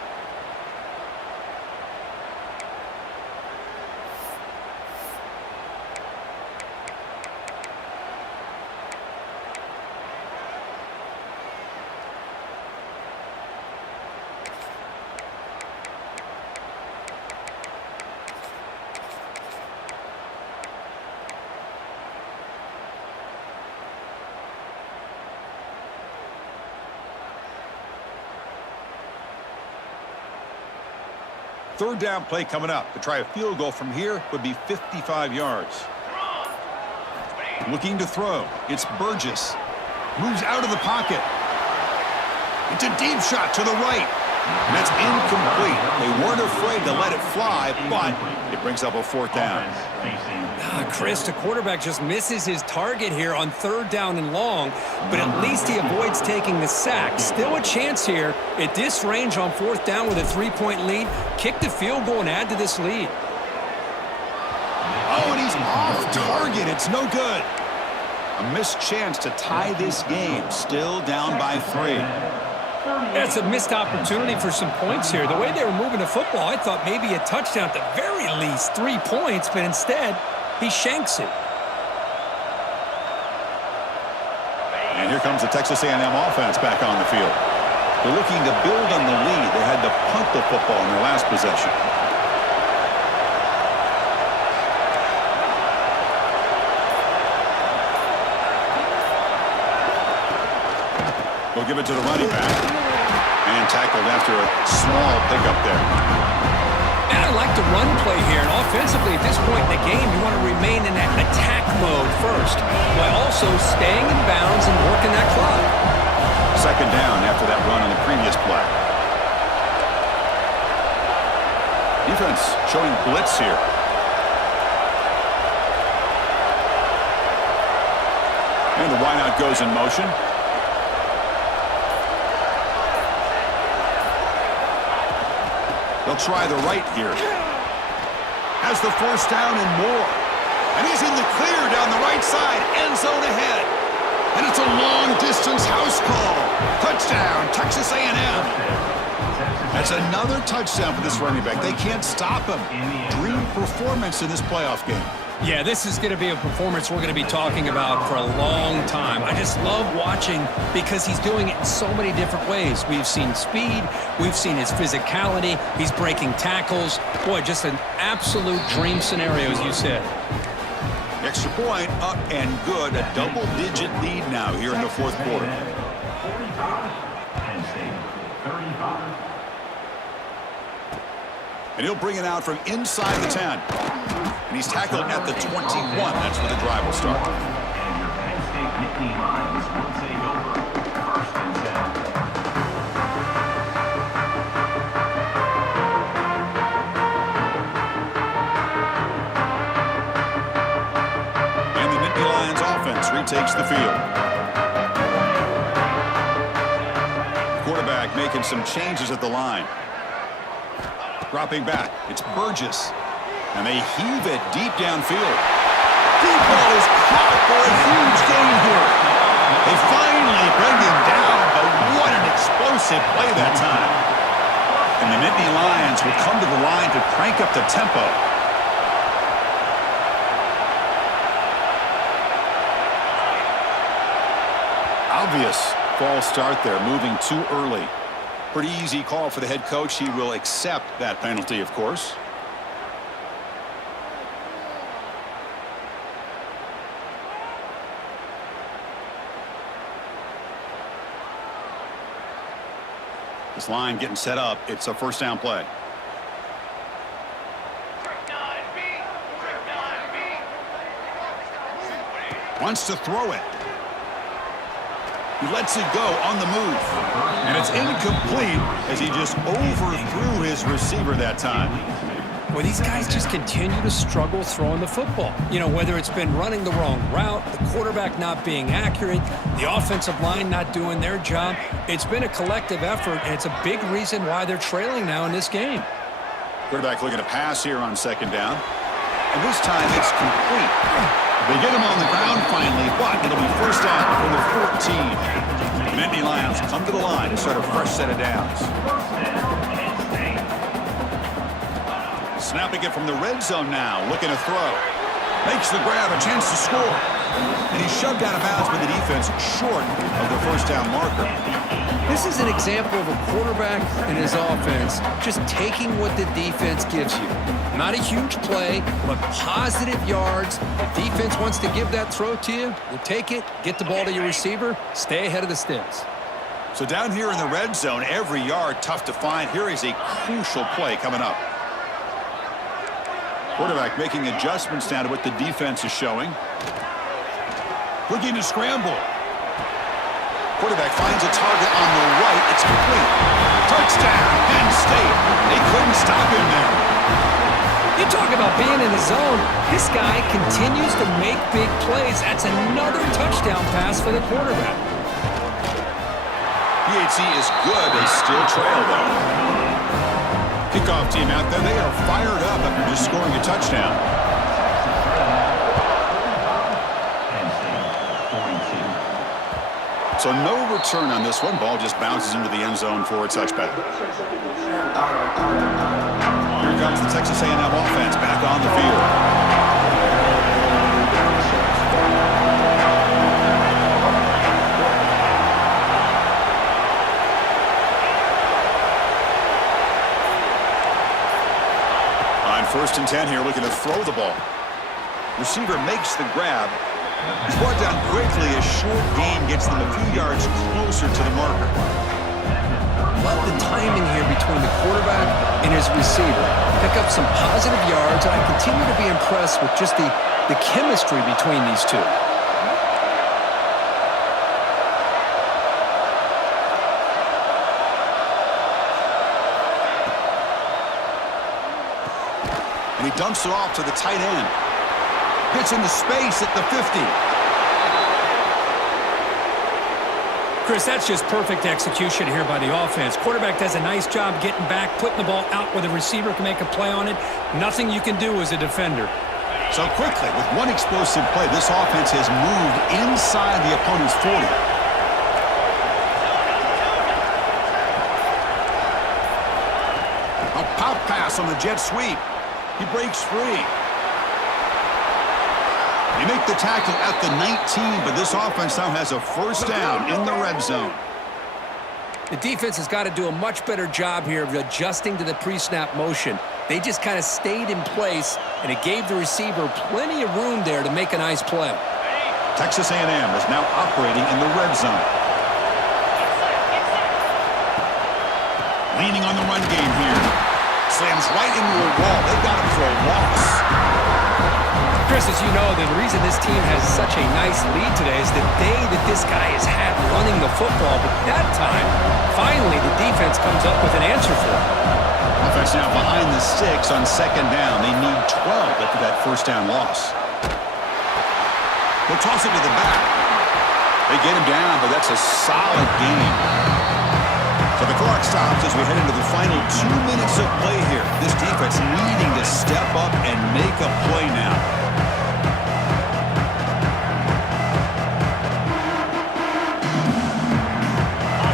Third down play coming up. To try a field goal from here would be 55 yards. Looking to throw. It's Burgess. Moves out of the pocket. It's a deep shot to the right. And that's incomplete. They weren't afraid to let it fly, but it brings up a 4th down. Chris, the quarterback just misses his target here on third down and long, but at least he avoids taking the sack. Still a chance here at this range on 4th down with a 3-point lead. Kick the field goal and add to this lead. Oh, and he's off target. It's no good. A missed chance to tie this game. Still down by 3. It's a missed opportunity for some points here. The way they were moving the football, I thought maybe a touchdown at the very least, 3 points, but instead, he shanks it. And here comes the Texas A&M offense back on the field. They're looking to build on the lead. They had to punt the football in their last possession. We'll give it to the running back. And tackled after a small pickup there. And I like the run play here. And offensively, at this point in the game, you want to remain in that attack mode first, while also staying in bounds and working that clock. 2nd down after that run on the previous play. Defense showing blitz here. And the wideout goes in motion. They'll try the right here. Has the 1st down and more. And he's in the clear down the right side. End zone ahead. And it's a long-distance house call. Touchdown, Texas A&M. That's another touchdown for this running back. They can't stop him. Dream performance in this playoff game. Yeah, this is going to be a performance we're going to be talking about for a long time. I just love watching because he's doing it in so many different ways. We've seen speed. We've seen his physicality. He's breaking tackles. Boy, just an absolute dream scenario, as you said. Extra point up and good. A double-digit lead now here in the fourth quarter. 35. And he'll bring it out from inside the 10. And he's tackled at the 21. That's where the drive will start. And your Penn State Nittany Lions will take over. First and 10. Retakes the field. Quarterback making some changes at the line. Dropping back. It's Burgess. And they heave it deep downfield. Deep ball is caught for a huge gain here. They finally bring him down, but what an explosive play that time. And the Nittany Lions will come to the line to crank up the tempo. Obvious false start there, moving too early. Pretty easy call for the head coach. He will accept that penalty, of course. This line getting set up. It's a first down play. Wants to throw it. He lets it go on the move. And it's incomplete as he just overthrew his receiver that time. Well, these guys just continue to struggle throwing the football. You know, whether it's been running the wrong route, the quarterback not being accurate, the offensive line not doing their job. It's been a collective effort, and it's a big reason why they're trailing now in this game. Quarterback looking to pass here on second down. And this time it's complete. They get him on the ground finally, but it'll be first down from the 14. The Nittany Lions come to the line to start a fresh set of downs. Snapping it from the red zone now, looking to throw. Makes the grab, a chance to score. And he's shoved out of bounds by the defense short of the first down marker. This is an example of a quarterback and his offense just taking what the defense gives you. Not a huge play, but positive yards. The defense wants to give that throw to you. You take it, get the ball to your receiver, stay ahead of the sticks. So down here in the red zone, every yard tough to find. Here is a crucial play coming up. Quarterback making adjustments now to what the defense is showing. Looking to scramble. Quarterback finds a target on the right. It's complete. Touchdown, Penn State. They couldn't stop him there. You talk about being in the zone. This guy continues to make big plays. That's another touchdown pass for the quarterback. PHC is good. They still trail, though. Kickoff team out there. They are fired up after just scoring a touchdown. So no return on this one. Ball just bounces into the end zone for a touchback. Here comes the Texas A&M offense back on the field. On first and 10 here, looking to throw the ball. Receiver makes the grab. He's brought down quickly. A short gain gets them a few yards closer to the marker. Love the timing here between the quarterback and his receiver. Pick up some positive yards, and I continue to be impressed with just the chemistry between these two. And he dumps it off to the tight end. Gets into space at the 50. Chris, that's just perfect execution here by the offense. Quarterback does a nice job getting back, putting the ball out where the receiver can make a play on it. Nothing you can do as a defender. So quickly, with one explosive play, this offense has moved inside the opponent's 40. A pop pass on the jet sweep. He breaks free. They make the tackle at the 19, but this offense now has a first down in the red zone. The defense has got to do a much better job here of adjusting to the pre-snap motion. They just kind of stayed in place, and it gave the receiver plenty of room there to make a nice play. Texas A&M is now operating in the red zone. Leaning on the run game here. Slams right into a wall. They've got him for a loss. Chris, as you know, the reason this team has such a nice lead today is the day that this guy has had running the football. But that time, finally, the defense comes up with an answer for him. Offense now behind the sticks on second down. They need 12 after that first down loss. They'll toss it to the back. They get him down, but that's a solid game. So the clock stops as we head into the final 2 minutes of play here. This defense needing to step up and make a play now.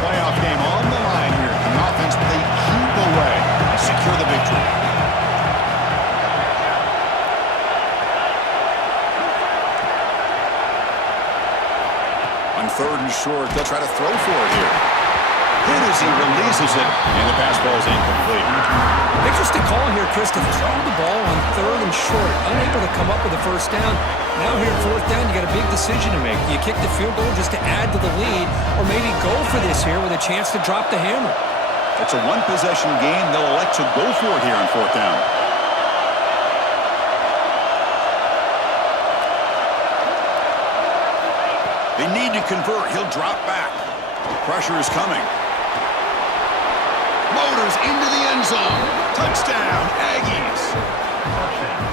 Playoff game on the line here. Can the offense play keep away and secure the victory? On 3rd and short, they'll try to throw for it here. Hit as he releases it, and the pass ball is incomplete. Interesting call here, Chris, to throw the ball on 3rd and short. Unable to come up with a first down. Now here at 4th down, you got a big decision to make. Do you kick the field goal just to add to the lead, or maybe go for this here with a chance to drop the hammer? It's a one-possession game. They'll elect to go for it here on 4th down. They need to convert. He'll drop back. Pressure is coming. Motors into the end zone. Touchdown, Aggies.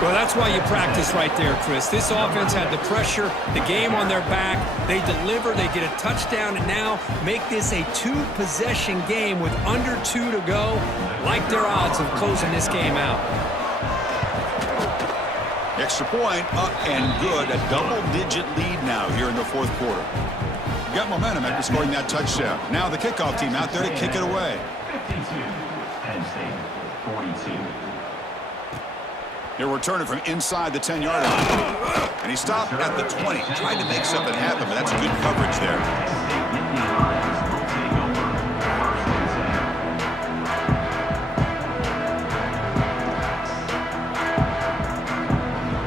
Well, that's why you practice right there, Chris. This offense had the pressure, the game on their back. They deliver, they get a touchdown, and now make this a 2-possession game with under 2 to go. Like their odds of closing this game out. Extra point, up and good. A double-digit lead now here in the 4th quarter. Got momentum after scoring that touchdown. Now the kickoff team out there to kick it away. 52. Penn State, 42. He'll return it from inside the 10-yard line. And he stopped at the 20. Tried to make something happen, but that's good coverage there.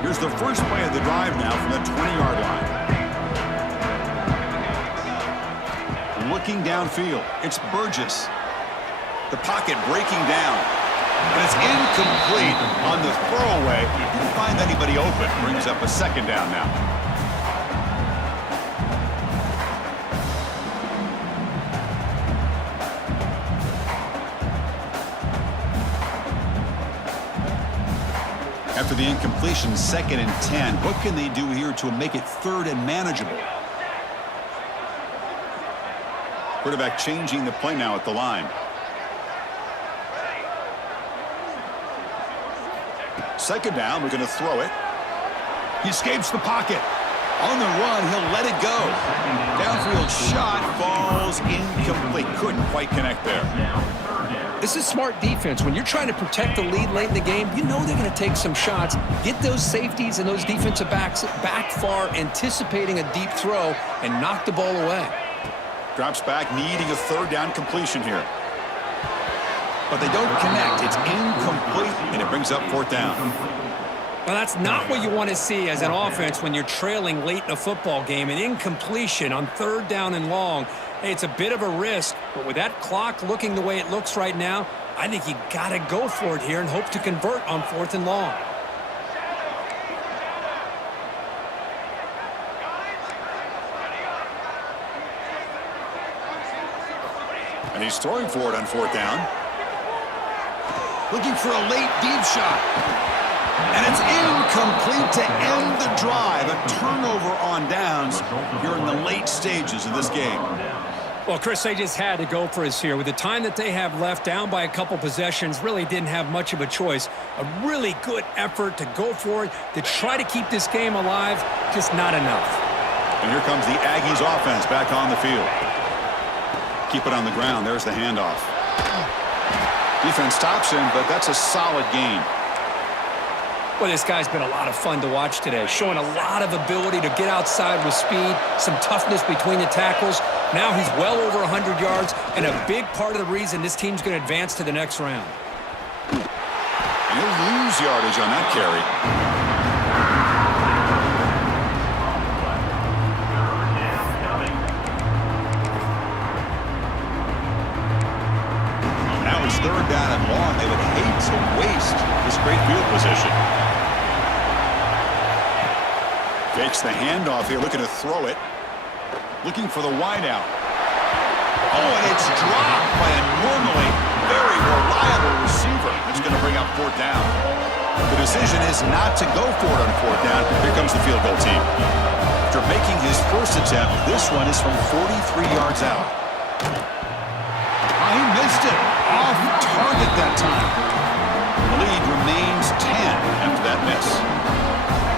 Here's the first play of the drive now from the 20-yard line. Looking downfield, it's Burgess. The pocket breaking down. And it's incomplete on the throwaway. Didn't find anybody open. Brings up a 2nd down now. After the incompletion, 2nd and 10. What can they do here to make it 3rd and manageable? Quarterback changing the play now at the line. 2nd down, we're going to throw it. He escapes the pocket. On the run, he'll let it go. Downfield shot falls incomplete. Couldn't quite connect there. This is smart defense. When you're trying to protect the lead late in the game, you know they're going to take some shots. Get those safeties and those defensive backs back far, anticipating a deep throw, and knock the ball away. Drops back, needing a 3rd down completion here. But they don't connect. It's incomplete, and it brings up 4th down. Well, that's not what you want to see as an offense when you're trailing late in a football game. An incompletion on 3rd down and long. Hey, it's a bit of a risk, but with that clock looking the way it looks right now, I think you got to go for it here and hope to convert on 4th and long. And he's throwing for it on 4th down. Looking for a late deep shot. And it's incomplete to end the drive. A turnover on downs here in the late stages of this game. Well, Chris, they just had to go for us here. With the time that they have left, down by a couple possessions, really didn't have much of a choice. A really good effort to go for it, to try to keep this game alive, just not enough. And here comes the Aggies offense back on the field. Keep it on the ground. There's the handoff. Defense stops him, but that's a solid gain. Well, this guy's been a lot of fun to watch today, showing a lot of ability to get outside with speed, some toughness between the tackles. Now he's well over 100 yards and a big part of the reason this team's going to advance to the next round. And he'll lose yardage on that carry. Now it's third down and long. They would hate to waste this great field position. Fakes the handoff here, looking to throw it. Looking for the wideout. Oh, and it's dropped by a normally very reliable receiver. It's going to bring up fourth down. The decision is not to go for it on fourth down. Here comes the field goal team. After making his first attempt, this one is from 43 yards out. He missed it. Off target that time. The lead remains 10 after that miss.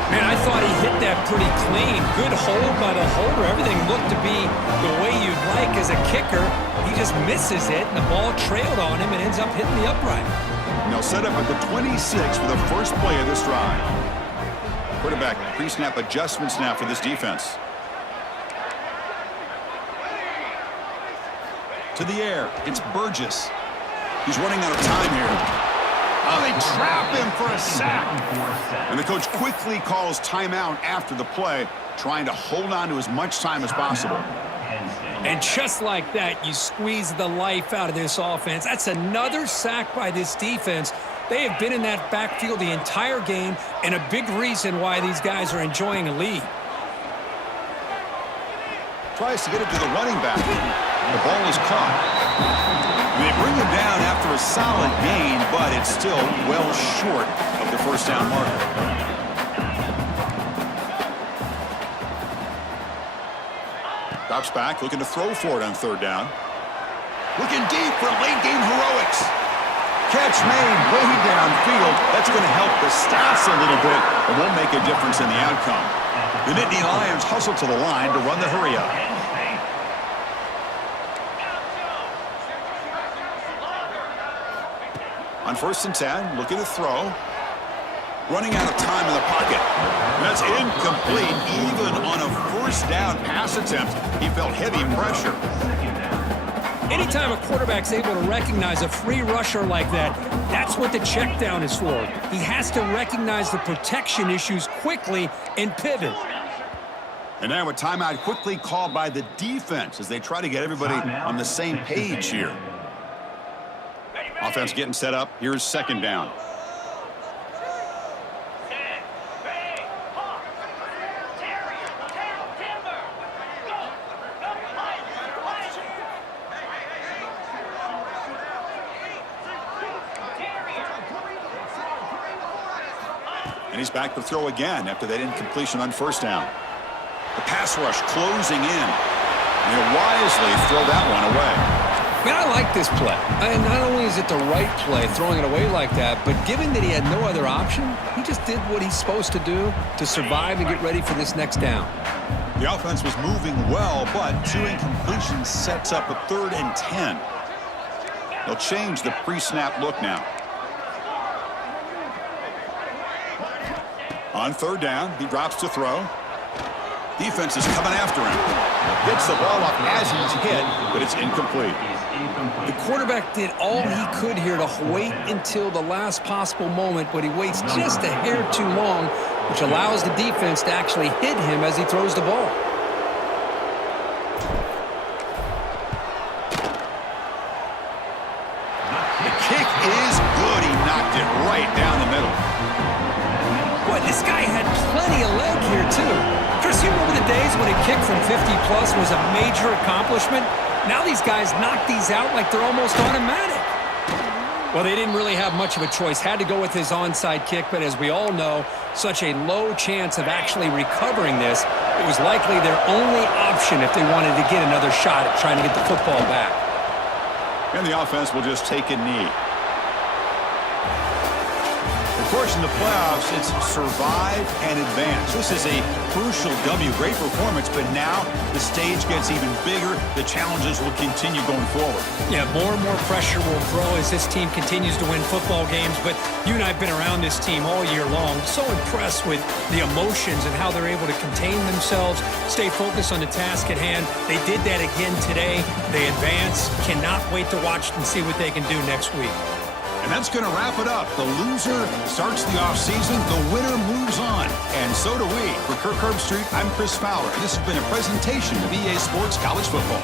Man, I thought he hit that pretty clean. Good hold by the holder. Everything looked to be the way you'd like as a kicker. He just misses it, and the ball trailed on him and ends up hitting the upright. Now set up at the 26 for the first play of this drive. Quarterback pre-snap adjustments now for this defense. To the air, it's Burgess. He's running out of time here. Oh, they trap him for a sack. And the coach quickly calls timeout after the play, trying to hold on to as much time as possible. And just like that, you squeeze the life out of this offense. That's another sack by this defense. They have been in that backfield the entire game, and a big reason why these guys are enjoying a lead. Tries to get it to the running back. The ball is caught. They bring him down after a solid gain, but it's still well short of the first down marker. Drops back, looking to throw for it on third down. Looking deep for late game heroics. Catch made way downfield. That's going to help the stats a little bit and won't make a difference in the outcome. The Nittany Lions hustle to the line to run the hurry up. On 1st and 10, looking to throw. Running out of time in the pocket. That's incomplete. Even on a first down pass attempt, he felt heavy pressure. Anytime a quarterback's able to recognize a free rusher like that, that's what the check down is for. He has to recognize the protection issues quickly and pivot. And now a timeout quickly called by the defense as they try to get everybody on the same page here. Offense getting set up. Here's second down. And he's back to throw again after that incompletion on first down. The pass rush closing in. And he'll wisely throw that one away. Man, I like this play. And not only is it the right play, throwing it away like that, but given that he had no other option, he just did what he's supposed to do to survive and get ready for this next down. The offense was moving well, but 2 incompletions sets up a 3rd and 10. They'll change the pre-snap look now. On 3rd down, he drops to throw. Defense is coming after him. Gets the ball up as he's hit, but it's incomplete. The quarterback did all he could here to wait until the last possible moment, but he waits just a hair too long, which allows the defense to actually hit him as he throws the ball. The kick is good. He knocked it right down the middle. Boy, this guy had plenty of leg here, too. Chris, you remember the days when a kick from 50-plus was a major accomplishment? Now these guys knock these out like they're almost automatic. Well, they didn't really have much of a choice. Had to go with his onside kick, but as we all know, such a low chance of actually recovering this. It was likely their only option if they wanted to get another shot at trying to get the football back. And the offense will just take a knee. The Of course, in the playoffs, it's survive and advance. This is a crucial W. Great performance, but now the stage gets even bigger. The challenges will continue going forward. Yeah, more and more pressure will grow as this team continues to win football games, but you and I have been around this team all year long. So impressed with the emotions and how they're able to contain themselves, stay focused on the task at hand. They did that again today. They advance. Cannot wait to watch and see what they can do next week. And that's going to wrap it up. The loser starts the offseason. The winner moves on. And so do we. For Kirk Herbstreit, I'm Chris Fowler. This has been a presentation of EA Sports College Football.